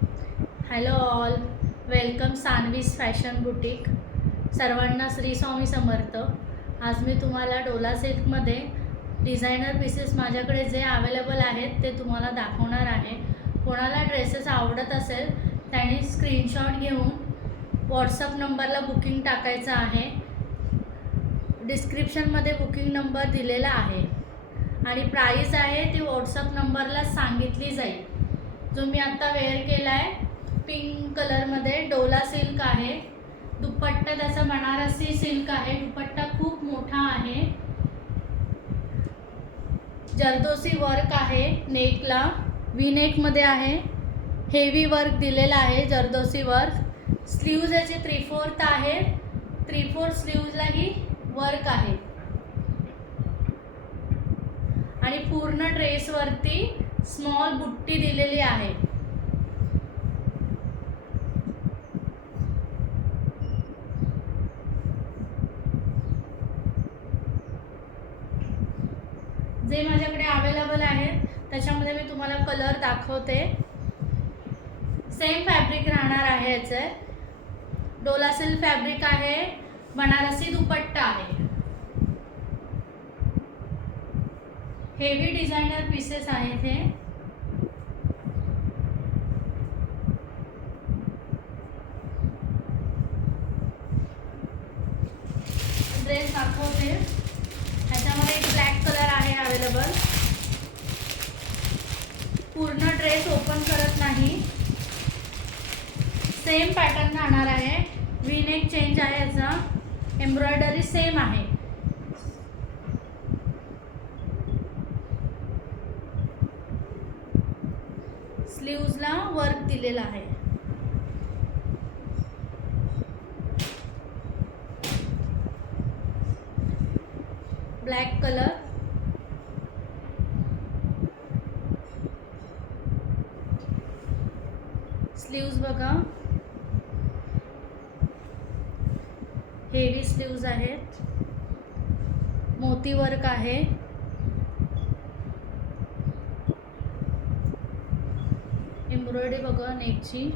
Hello all, welcome Saanvi's fashion boutique. सर्वांना श्री स्वामी समर्थ. आज मी तुम्हाला डोला सिल्कमध्ये डिझायनर पीसेस माझ्याकडे जे अवेलेबल आहेत ते तुम्हाला दाखवणार आहे. कोणाला ड्रेसेस आवडत असेल त्यांनी स्क्रीनशॉट घेऊन व्हॉट्सअप नंबरला बुकिंग टाकायचं आहे. डिस्क्रिप्शनमध्ये बुकिंग नंबर दिलेला आहे आणि प्राईस आहे ती व्हॉट्सअप नंबरला सांगितली जाईल. जो मी आत्ता वेअर केला आहे पिंक कलरमध्ये डोला सिल्क आहे. दुपट्टा त्याचा बनारसी सिल्क आहे. दुपट्टा खूप मोठा आहे. जरदोसी वर्क आहे. नेकला वी नेकमध्ये आहे. हेवी वर्क दिलेला आहे. जरदोसी वर्क. स्लीव्ज याचे 3/4 आहे. 3/4 स्लीव्जलाही वर्क आहे आणि पूर्ण ड्रेसवरती स्मॉल बुट्टी दिलेली आहे. जे माझ्याकडे अवेलेबल आहेत त्याच्यामध्ये मी तुम्हाला कलर दाखवते. सेम फॅब्रिक राहणार आहे. याचे डोला सिल्क फॅब्रिक आहे. बनारसी दुपट्टा आहे. हेवी डिझायनर पीसेस आहेत हे. ड्रेस दाखवते. ह्याच्यामध्ये एक ब्लॅक कलर आहे अवेलेबल. पूर्ण ड्रेस ओपन करत नाही. सेम पॅटर्न राहणार आहे. वी नेक चेंज आहे. याचा एम्ब्रॉयडरी सेम आहे. स्लीव्जला वर्क दिलेला आहे. Black colour. स्लीव्ज बघा, हेवी स्लीव्ज आहेत. मोती वर्क आहे. एम्ब्रॉयडरी बघा नेकची.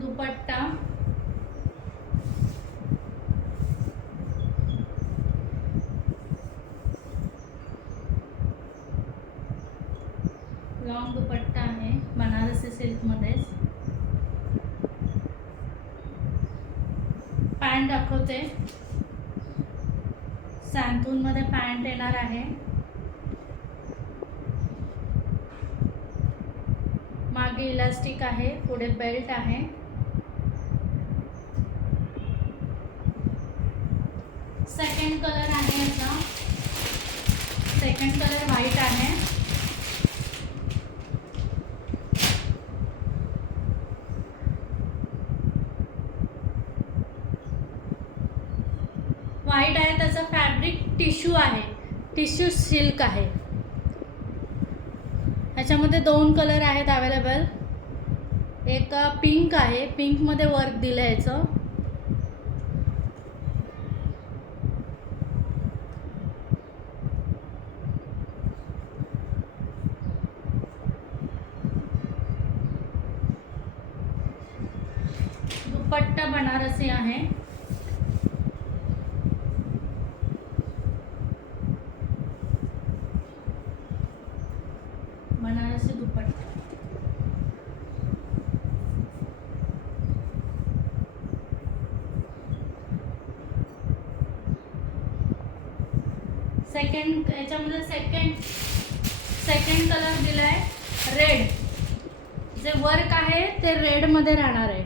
दुपट्टा लॉन्ग दुपट्टा आहे बनारसी सिल्कमध्येच. पॅन्ट दाखवते. सॅन्थूनमध्ये पॅन्ट येणार आहे. मागे इलास्टिक आहे. पुढे बेल्ट आहे. सेकंड कलर आहे याचा. सेकंड कलर व्हाईट आहे. व्हाईट आहे. त्याचा फॅब्रिक टिश्यू आहे. टिश्यू सिल्क आहे. ह्याच्यामध्ये 2 कलर आहेत अवेलेबल. एक पिंक आहे. पिंकमध्ये वर्क दिलं आहे याचं. दुपट्टा बनारसी आहे. बनारसी दुपट्टा. सेकंड याच्यामध्ये सेकंड कलर दिलाय रेड. जे वर्क आहे ते रेड मध्ये राहणार आहे.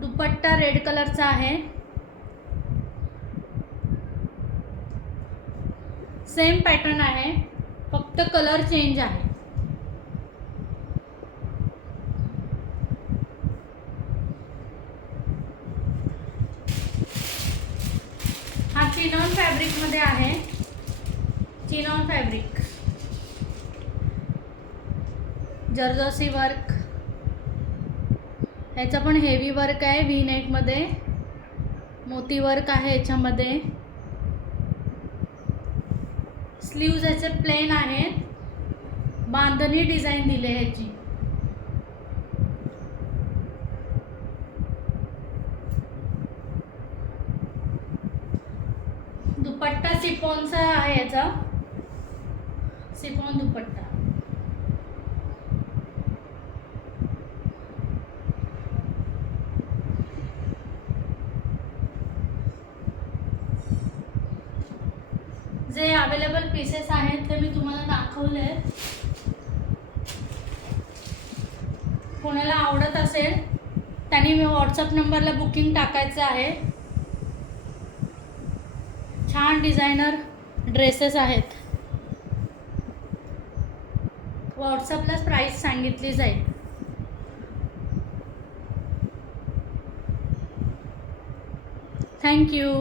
दुपट्टा रेड कलरचा आहे. सेम पॅटर्न आहे, फक्त कलर चेंज आहे. हा चिनॉन फॅब्रिकमध्ये आहे. Chinon fabric. जरदोसी वर्क, ह्याचं पण हेवी वर्क आहे, व्ही नेकमध्ये मोती वर्क आहे याच्यामध्ये. स्लीव्ज याचे प्लेन आहेत, बांधणी डिझाईन दिली आहे ह्याची. दुपट्टा सिफॉनचा आहे याचा, सिफॉन दुपट्टा. जे अवेलेबल पीसेस आहेत ते मी तुम्हाला दाखवले. कोणाला आवडत असेल त्यांनी मी व्हॉट्सअप नंबरला बुकिंग टाकायचं आहे. छान डिझायनर ड्रेसेस आहेत. व्हॉट्सअपलाच प्राइस सांगितली जाईल. थँक्यू.